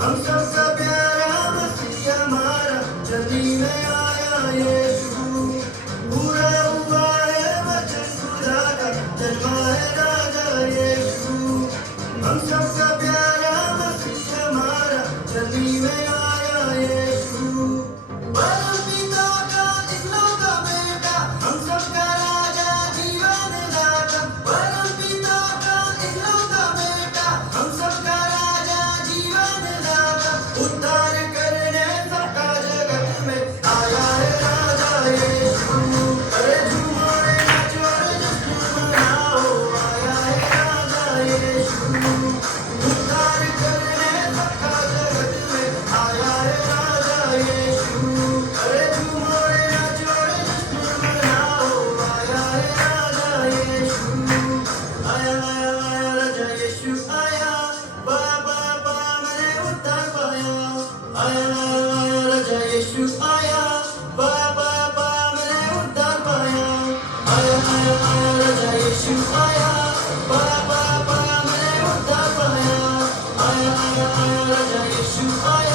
हम सबका प्यारा मसीहा हमारा, जल्दी में आया यीशु। पूरा हुआ है वचन खुदा का, जन्मा है राजा यीशु। हम सबका प्यारा मसीहा हमारा, जल्दी में आया यीशु। परमपिता का इकलौता बेटा, हम सबका राजा जीवन दाता। परमपिता का इकलौता बेटा, हम सबका राजा जीवन दाता। उद्धार करने सबका जगत में आया है राजा यीशु। अरे झूमो रे नाचो रे जश्न मनाओ, आया है राजा यीशु। उद्धार करने सबका जगत में आया है राजा यीशु। अरे झूमो रे नाचो रे जश्न मनाओ, आया है राजा यीशु। आया आया आया राजा यीशु आया, बाबा मैंने उद्धार पाया। आया आया आया राजा यीशु आया, बाबा मैंने उद्धार पाया। आया आया आया राजा यीशु आया, बाबा मैंने उद्धार पाया। आया आया आया राजा यीशु आया।